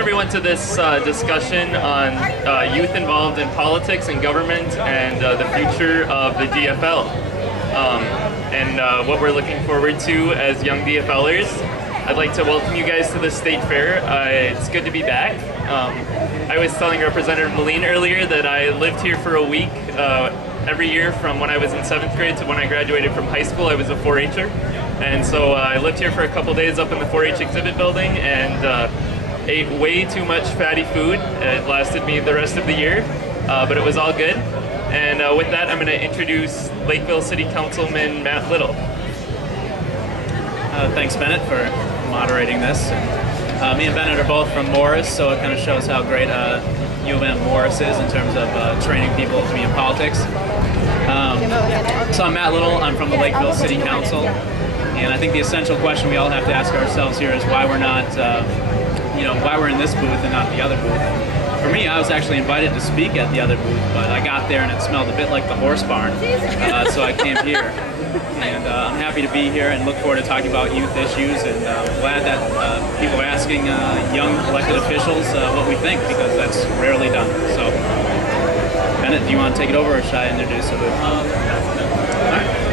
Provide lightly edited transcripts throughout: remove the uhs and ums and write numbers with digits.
everyone to this discussion on youth involved in politics and government and the future of the DFL and what we're looking forward to as young DFLers. I'd like to welcome you guys to the State Fair. It's good to be back. I was telling Representative Moline earlier that I lived here for a week every year from when I was in 7th grade to when I graduated from high school. I was a 4-H'er. And so I lived here for a couple days up in the 4-H exhibit building and ate way too much fatty food. It lasted me the rest of the year, but it was all good. And with that, I'm going to introduce Lakeville City Councilman Matt Little. Thanks, Bennett, for moderating this. And, me and Bennett are both from Morris, so it kind of shows how great U of M Morris is in terms of training people to be in politics. So I'm Matt Little. I'm from the Lakeville City Council. And I think the essential question we all have to ask ourselves here is why we're not, why we're in this booth and not the other booth. For me, I was actually invited to speak at the other booth, but I got there and it smelled a bit like the horse barn, so I came here. And I'm happy to be here and look forward to talking about youth issues, and glad that people are asking young elected officials what we think, because that's rarely done. So, Bennett, do you want to take it over, or should I introduce the booth? All right.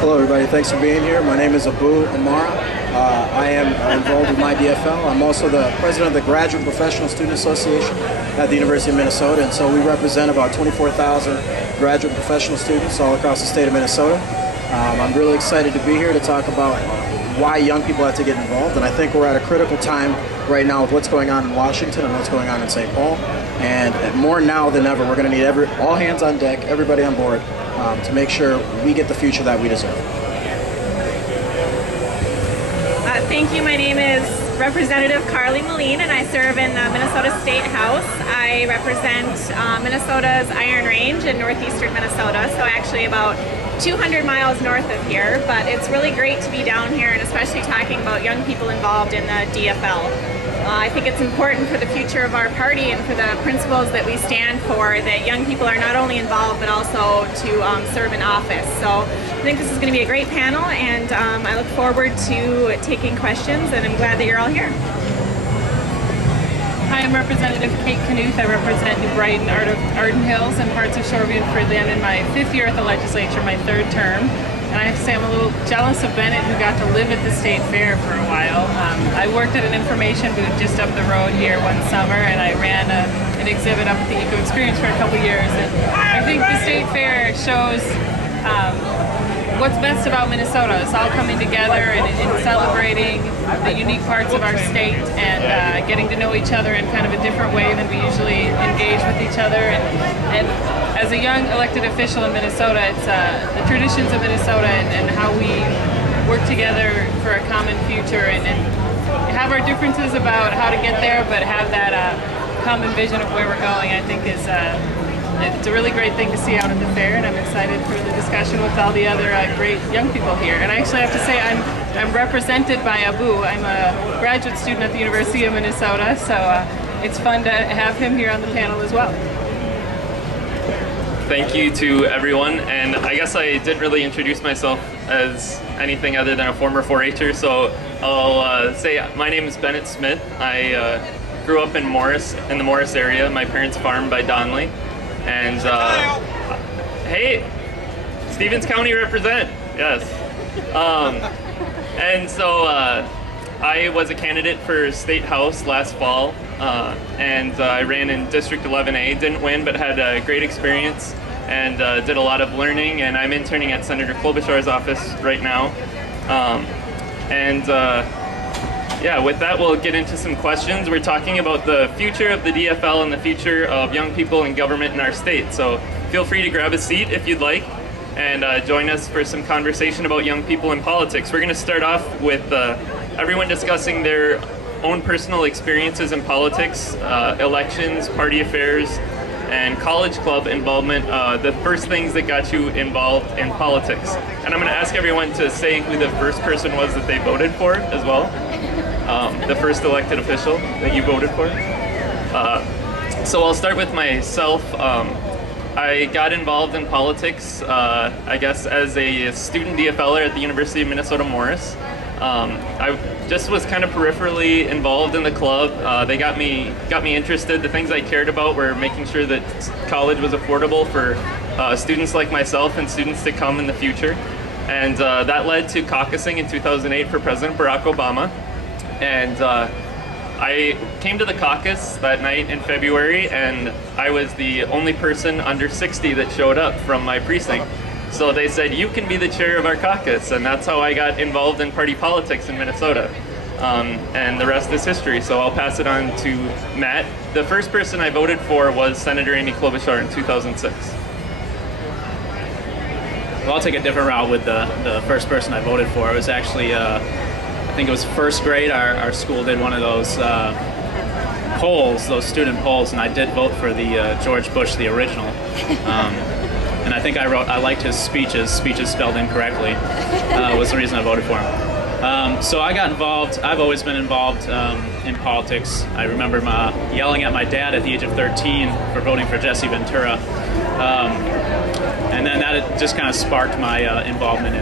Hello everybody, thanks for being here. My name is Abu Amara. I am involved with my DFL. I'm also the president of the Graduate Professional Student Association at the University of Minnesota, and so we represent about 24,000 graduate professional students all across the state of Minnesota. I'm really excited to be here to talk about why young people have to get involved, and I think we're at a critical time right now with what's going on in Washington and what's going on in St. Paul, and more now than ever, we're going to need all hands on deck, everybody on board, to make sure we get the future that we deserve. Thank you. My name is Representative Carly Moline, and I serve in the Minnesota State House. I represent Minnesota's Iron Range in northeastern Minnesota, so actually about 200 miles north of here, but it's really great to be down here and especially talking about young people involved in the DFL. I think it's important for the future of our party and for the principles that we stand for that young people are not only involved but also to serve in office. So I think this is going to be a great panel, and I look forward to taking questions, and I'm glad that you're all here. Hi, I'm Representative Kate Knuth. I represent New Brighton, Arden Hills, and parts of Shoreview and Freeland in my 5th year at the legislature, my 3rd term. And I have to say I'm a little jealous of Bennett, who got to live at the State Fair for a while. I worked at an information booth just up the road here one summer, and I ran an exhibit up at the Eco Experience for a couple years. And I think the State Fair shows what's best about Minnesota. It's all coming together and celebrating the unique parts of our state and getting to know each other in kind of a different way than we usually engage with each other. And as a young elected official in Minnesota, it's the traditions of Minnesota and how we work together for a common future and have our differences about how to get there, but have that common vision of where we're going, I think is it's a really great thing to see out at the fair, and I'm excited for the discussion with all the other great young people here. And I actually have to say I'm represented by Abu. I'm a graduate student at the University of Minnesota, so it's fun to have him here on the panel as well. Thank you to everyone, and I guess I didn't really introduce myself as anything other than a former 4-H'er, so I'll say my name is Bennett Smith. I grew up in Morris, in the Morris area. My parents farmed by Donley. And hey, Stevens County represent, yes. And so I was a candidate for State House last fall, and I ran in District 11A, didn't win, but had a great experience and did a lot of learning, and I'm interning at Senator Klobuchar's office right now. Yeah, with that, we'll get into some questions. We're talking about the future of the DFL and the future of young people in government in our state. So feel free to grab a seat if you'd like and join us for some conversation about young people in politics. We're going to start off with everyone discussing their own personal experiences in politics, elections, party affairs, and college club involvement, the first things that got you involved in politics. And I'm going to ask everyone to say who the first person was that they voted for as well. The first elected official that you voted for. So I'll start with myself. I got involved in politics, I guess, as a student DFLer at the University of Minnesota Morris. I just was kind of peripherally involved in the club. They got me interested. The things I cared about were making sure that college was affordable for students like myself and students to come in the future. And that led to caucusing in 2008 for President Barack Obama. And I came to the caucus that night in February, and I was the only person under 60 that showed up from my precinct. So they said, you can be the chair of our caucus, and that's how I got involved in party politics in Minnesota. And the rest is history, so I'll pass it on to Matt. The first person I voted for was Senator Amy Klobuchar in 2006. Well, I'll take a different route with the first person I voted for. It was actually, I think it was first grade, our school did one of those polls, those student polls, and I did vote for the George Bush, the original. And I think I liked his speeches spelled incorrectly, was the reason I voted for him. So I got involved. I've always been involved in politics. I remember yelling at my dad at the age of 13 for voting for Jesse Ventura. And then that just kind of sparked my involvement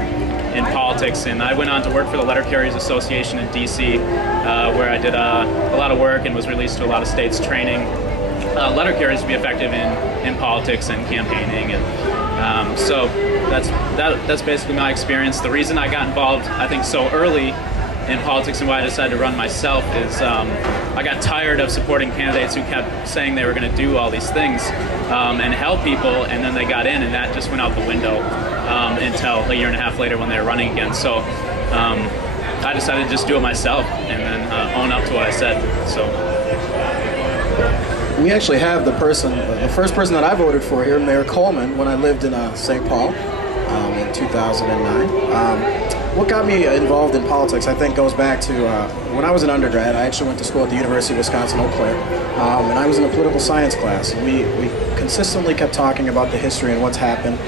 in politics. And I went on to work for the Letter Carriers Association in DC, where I did a lot of work and was released to a lot of states training letter carriers to be effective in politics and campaigning. And so that's basically my experience. The reason I got involved, I think, so early in politics and why I decided to run myself is I got tired of supporting candidates who kept saying they were going to do all these things and help people, and then they got in, and that just went out the window until a year and a half later when they were running again. So I decided to just do it myself and then own up to what I said. So we actually have the first person that I voted for here, Mayor Coleman, when I lived in St. Paul in 2009. What got me involved in politics, I think, goes back to when I was an undergrad. I actually went to school at the University of Wisconsin-Eau Claire, and I was in a political science class. And we consistently kept talking about the history and what's happened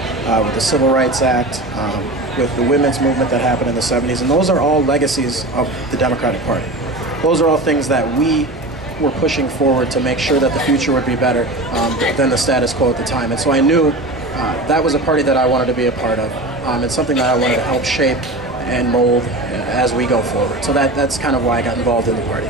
with the Civil Rights Act, with the women's movement that happened in the 70s, and those are all legacies of the Democratic Party. Those are all things that we were pushing forward to make sure that the future would be better than the status quo at the time. And so I knew that was a party that I wanted to be a part of, and something that I wanted to help shape and mold as we go forward. So that's kind of why I got involved in the party.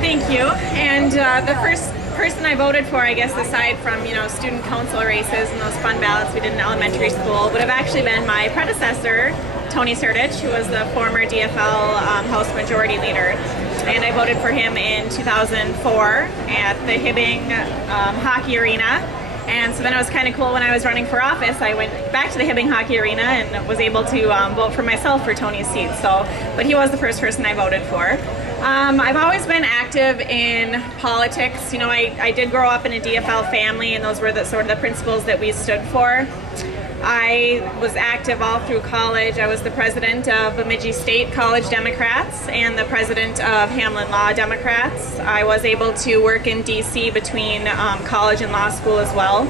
Thank you. And the first person I voted for, I guess, aside from, student council races and those fun ballots we did in elementary school, would have actually been my predecessor, Tony Surdich, who was the former DFL House Majority Leader. And I voted for him in 2004 at the Hibbing Hockey Arena. And so then it was kind of cool when I was running for office. I went back to the Hibbing Hockey Arena and was able to vote for myself for Tony's seat. But he was the first person I voted for. I've always been active in politics. I did grow up in a DFL family, and those were sort of the principles that we stood for. I was active all through college. I was the president of Bemidji State College Democrats and the president of Hamlin Law Democrats. I was able to work in DC between college and law school as well.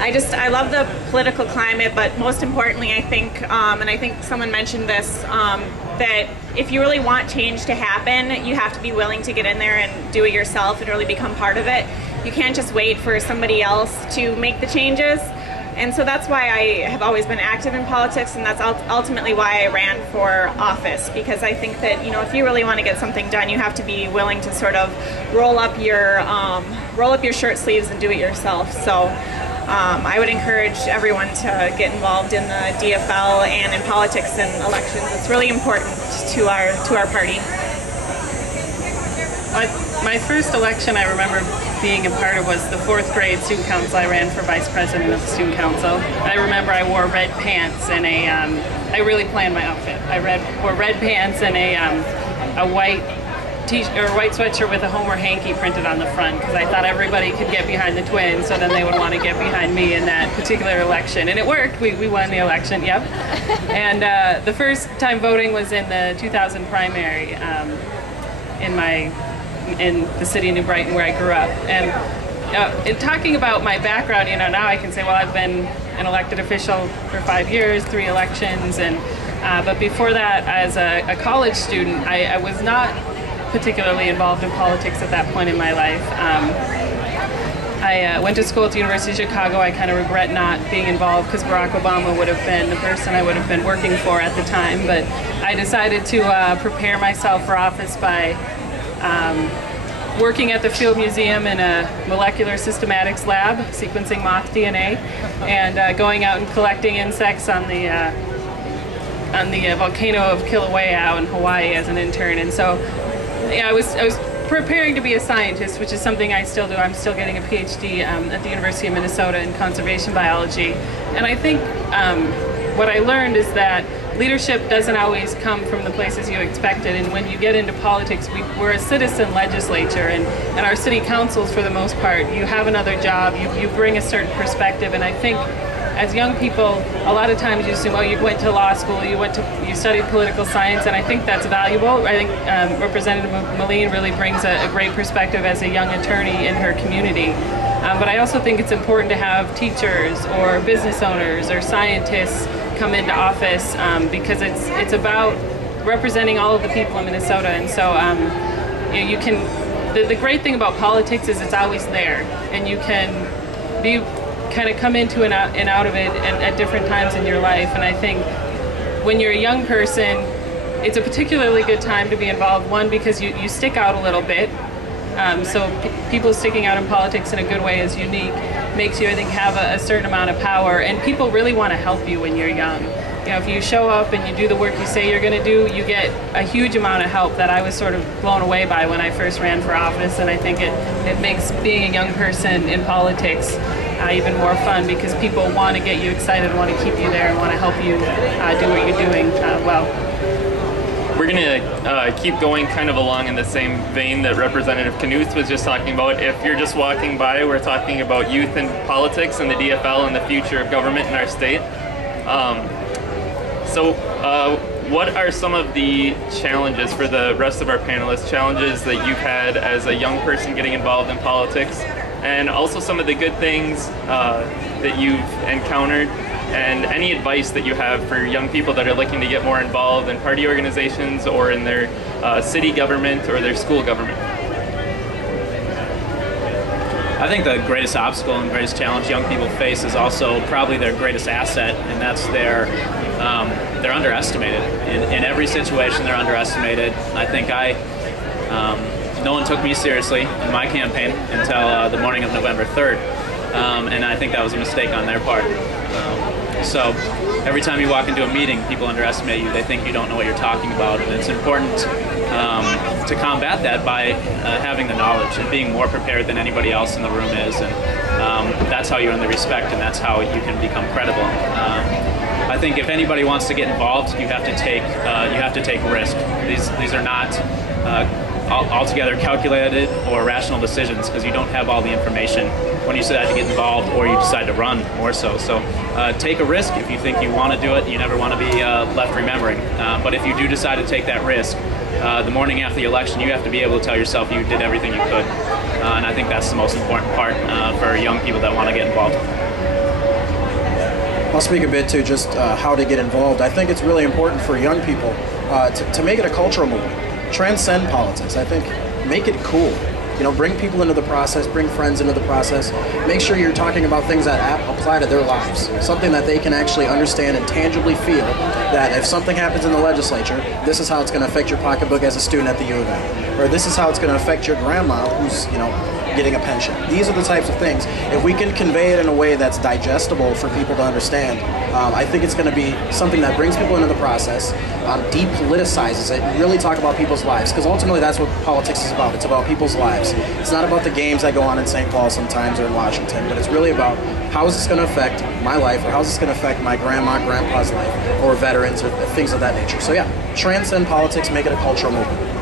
I love the political climate, but most importantly, I think, and I think someone mentioned this, that if you really want change to happen, you have to be willing to get in there and do it yourself and really become part of it. You can't just wait for somebody else to make the changes. And so that's why I have always been active in politics, and that's ultimately why I ran for office, because I think that, if you really want to get something done, you have to be willing to sort of roll up your shirt sleeves and do it yourself. So I would encourage everyone to get involved in the DFL and in politics and elections. It's really important to our party. My first election I remember being a part of was the 4th grade student council. I ran for vice president of the student council. I remember I wore red pants and I really planned my outfit. I wore red pants and a white t-shirt or a white sweatshirt with a Homer hanky printed on the front, because I thought everybody could get behind the twins, so then they would want to get behind me in that particular election. And it worked. We won the election, yep. And the first time voting was in the 2000 primary in the city of New Brighton, where I grew up. And in talking about my background, now I can say, well, I've been an elected official for 5 years, 3 elections, and but before that, as a college student, I was not particularly involved in politics at that point in my life. I went to school at the University of Chicago. I kind of regret not being involved because Barack Obama would have been the person I would have been working for at the time. But I decided to prepare myself for office by working at the Field Museum in a molecular systematics lab, sequencing moth DNA, and going out and collecting insects on the volcano of Kilauea out in Hawaii as an intern. And so yeah, I was preparing to be a scientist, which is something I still do. I'm still getting a PhD at the University of Minnesota in conservation biology. And I think what I learned is that leadership doesn't always come from the places you expected. And when you get into politics, we're a citizen legislature, and our city councils, for the most part, you have another job, you bring a certain perspective. And I think as young people, a lot of times you assume, oh, you went to law school, you studied political science, and I think that's valuable. I think Representative Moline really brings a great perspective as a young attorney in her community. But I also think it's important to have teachers or business owners or scientists come into office because it's about representing all of the people in Minnesota. And so you can. The great thing about politics is it's always there, and you can be kind of come into and out of it at different times in your life. And I think when you're a young person, it's a particularly good time to be involved. One, because you stick out a little bit. So people sticking out in politics in a good way is unique. Makes you, I think, have a certain amount of power. And people really want to help you when you're young. You know, if you show up and you do the work you say you're going to do, you get a huge amount of help that I was sort of blown away by when I first ran for office. And I think it makes being a young person in politics even more fun, because people want to get you excited, want to keep you there, and want to help you do what you're doing well. We're going to keep going kind of along in the same vein that Representative Knuth was just talking about. If you're just walking by, we're talking about youth and politics and the DFL and the future of government in our state. What are some of the challenges for the rest of our panelists, challenges that you've had as a young person getting involved in politics, and also some of the good things that you've encountered, and any advice that you have for young people that are looking to get more involved in party organizations or in their city government or their school government? I think the greatest obstacle and greatest challenge young people face is also probably their greatest asset, and that's they're underestimated. In every situation, they're underestimated. I think no one took me seriously in my campaign until the morning of November 3rd, and I think that was a mistake on their part. So every time you walk into a meeting, people underestimate you. They think you don't know what you're talking about, and it's important to combat that by having the knowledge and being more prepared than anybody else in the room is, and that's how you earn the respect, and that's how you can become credible. I think if anybody wants to get involved, you have to take risk. These are not altogether calculated or rational decisions, because you don't have all the information when you decide to get involved or you decide to run, more so. So take a risk if you think you want to do it. You never want to be left remembering. But if you do decide to take that risk, the morning after the election, you have to be able to tell yourself you did everything you could. And I think that's the most important part for young people that want to get involved. I'll speak a bit to just how to get involved. I think it's really important for young people to make it a cultural movement. Transcend politics. I think make it cool. You know, bring people into the process, bring friends into the process. Make sure you're talking about things that apply to their lives. Something that they can actually understand and tangibly feel, that if something happens in the legislature, this is how it's going to affect your pocketbook as a student at the U of A. Or this is how it's going to affect your grandma who's, you know, getting a pension. These are the types of things. If we can convey it in a way that's digestible for people to understand, I think it's going to be something that brings people into the process, depoliticizes it, and really talk about people's lives. Because ultimately that's what politics is about. It's about people's lives. It's not about the games that go on in St. Paul sometimes or in Washington, but it's really about how is this going to affect my life, or how is this going to affect my grandma, grandpa's life, or veterans, or things of that nature. So yeah, transcend politics, make it a cultural movement.